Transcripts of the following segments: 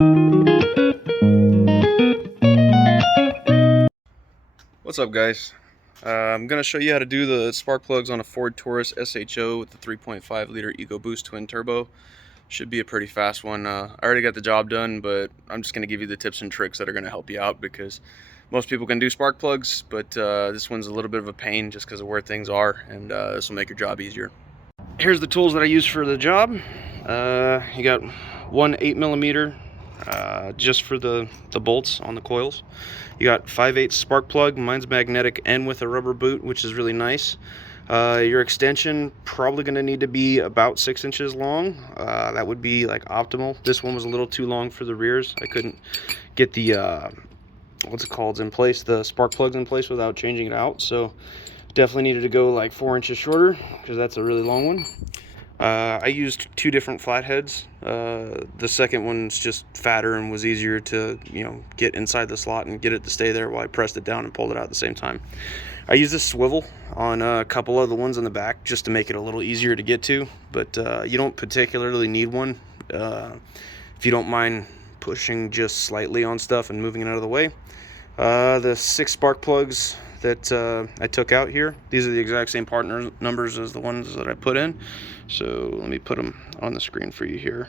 What's up, guys? I'm going to show you how to do the spark plugs on a Ford Taurus SHO with the 3.5 liter EcoBoost twin turbo. Should be a pretty fast one. I already got the job done, but I'm just going to give you the tips and tricks that are going to help you out, because most people can do spark plugs, but this one's a little bit of a pain just because of where things are, and this will make your job easier. Here's the tools that I use for the job. You got one 8mm just for the bolts on the coils. You got 5/8 spark plug. Mine's magnetic and with a rubber boot, which is really nice. Your extension probably going to need to be about 6 inches long. That would be like optimal. This one was a little too long for the rears. I couldn't get the what's it called in place, the spark plugs in place, without changing it out. So definitely needed to go like 4 inches shorter, because that's a really long one. I used 2 different flatheads. The second one's just fatter and was easier to, get inside the slot and get it to stay there while I pressed it down and pulled it out at the same time. I used this swivel on a couple of the ones in the back just to make it a little easier to get to, but you don't particularly need one if you don't mind pushing just slightly on stuff and moving it out of the way. The 6 spark plugs that I took out here, these are the exact same part numbers as the ones that I put in. So let me put them on the screen for you here.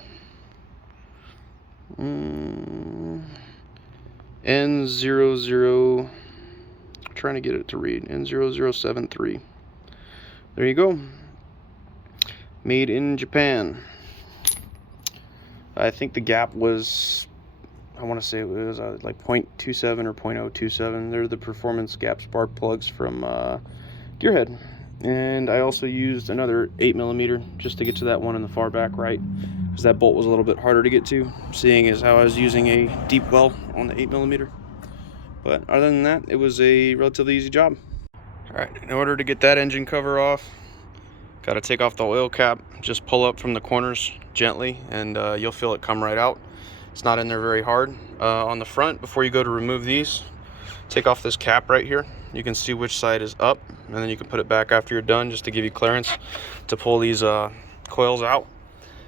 N00, trying to get it to read, N0073. There you go. Made in Japan. I think the gap was, I want to say it was like 0.27 or 0.027. They're the performance gap spark plugs from Gearhead. And I also used another 8mm just to get to that one in the far back right, because that bolt was a little bit harder to get to, seeing as how I was using a deep well on the 8mm. But other than that, it was a relatively easy job. Alright, in order to get that engine cover off, got to take off the oil cap. Just pull up from the corners gently, and you'll feel it come right out. It's not in there very hard. On the front, before you go to remove these, take off this cap right here. You can see which side is up, and then you can put it back after you're done, just to give you clearance to pull these coils out.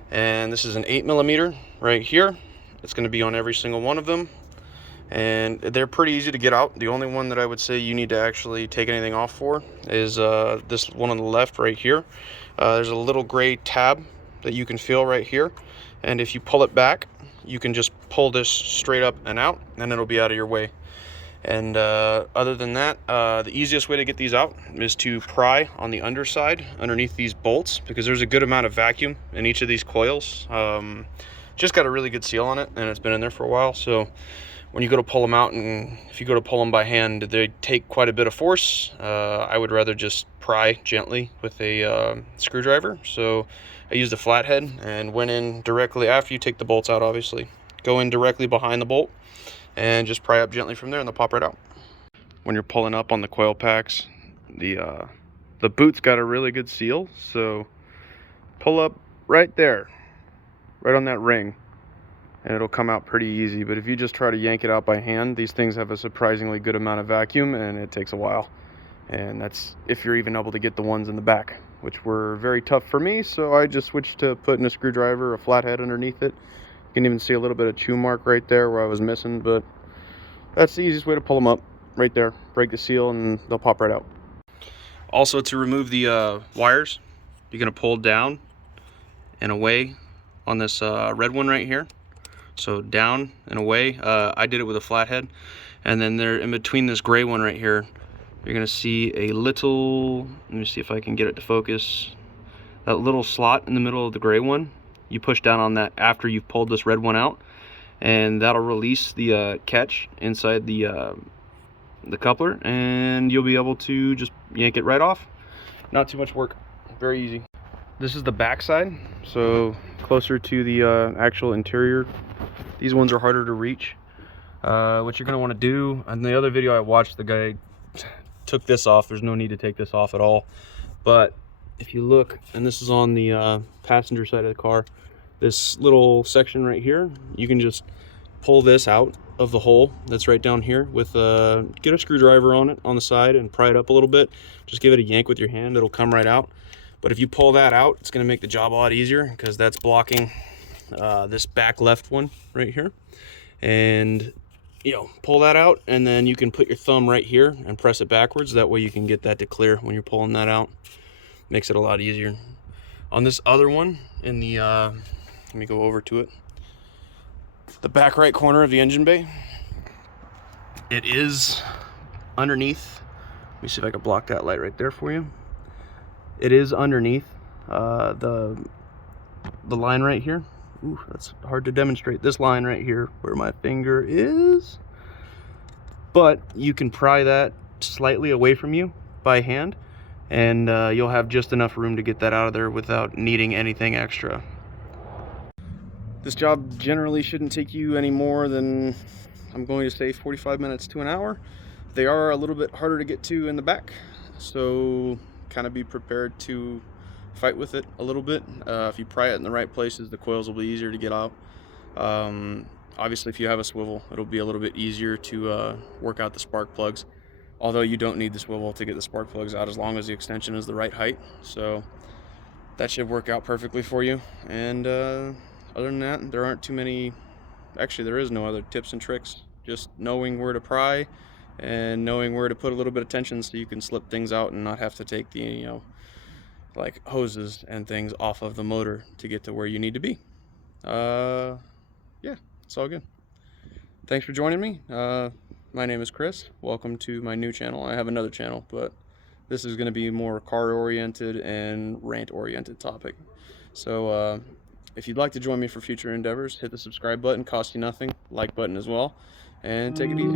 And this is an 8mm right here. It's going to be on every single one of them, and they're pretty easy to get out. The only one that I would say you need to actually take anything off for is this one on the left right here. There's a little gray tab that you can feel right here, and if you pull it back, you can just pull this straight up and out, and it'll be out of your way. And other than that, the easiest way to get these out is to pry on the underside underneath these bolts, because there's a good amount of vacuum in each of these coils. Just got a really good seal on it, and it's been in there for a while. So when you go to pull them out, and if you go to pull them by hand, they take quite a bit of force. I would rather just pry gently with a screwdriver. So I used a flathead and went in directly after you take the bolts out, obviously. Go in directly behind the bolt and just pry up gently from there, and they'll pop right out. When you're pulling up on the coil packs, the boot's got a really good seal, so pull up right there, right on that ring, and it'll come out pretty easy. But if you just try to yank it out by hand, these things have a surprisingly good amount of vacuum, and it takes a while. And that's if you're even able to get the ones in the back, which were very tough for me, so I just switched to putting a screwdriver, a flathead underneath it. You can even see a little bit of chew mark right there where I was missing, but that's the easiest way to pull them up, right there. Break the seal and they'll pop right out. Also, to remove the wires, you're going to pull down and away on this red one right here. So down and away. I did it with a flathead. And then there, in between this gray one right here, you're going to see a little, let me see if I can get it to focus, that little slot in the middle of the gray one. You push down on that after you've pulled this red one out, and that'll release the catch inside the coupler, and you'll be able to just yank it right off. Not too much work, very easy. This is the back side, so closer to the actual interior. These ones are harder to reach. What you're going to want to do, in the other video I watched, the guy took this off. There's no need to take this off at all, but if you look, and this is on the passenger side of the car, this little section right here, you can just pull this out of the hole that's right down here with get a screwdriver on it on the side and pry it up a little bit. Just give it a yank with your hand, it'll come right out. But if you pull that out, it's going to make the job a lot easier, because that's blocking this back left one right here, and pull that out, and then you can put your thumb right here and press it backwards. That way you can get that to clear when you're pulling that out. Makes it a lot easier. On this other one, in the let me go over to it, the back right corner of the engine bay, it is underneath. Let me see if I can block that light right there for you. It is underneath the line right here. Ooh, that's hard to demonstrate. This line right here where my finger is. But you can pry that slightly away from you by hand, and you'll have just enough room to get that out of there without needing anything extra. This job generally shouldn't take you any more than, I'm going to say, 45 minutes to an hour. They are a little bit harder to get to in the back, so kind of be prepared to fight with it a little bit. If you pry it in the right places, the coils will be easier to get out. Obviously, if you have a swivel, it'll be a little bit easier to work out the spark plugs, although you don't need the swivel to get the spark plugs out as long as the extension is the right height. So that should work out perfectly for you. And other than that, there aren't too many, actually there is no other tips and tricks. Just knowing where to pry and knowing where to put a little bit of tension so you can slip things out and not have to take the like hoses and things off of the motor to get to where you need to be. Yeah, it's all good. Thanks for joining me. My name is Chris. Welcome to my new channel. I have another channel, but this is going to be more car oriented and rant oriented topic. So if you'd like to join me for future endeavors, hit the subscribe button, costs you nothing, like button as well, and take it easy.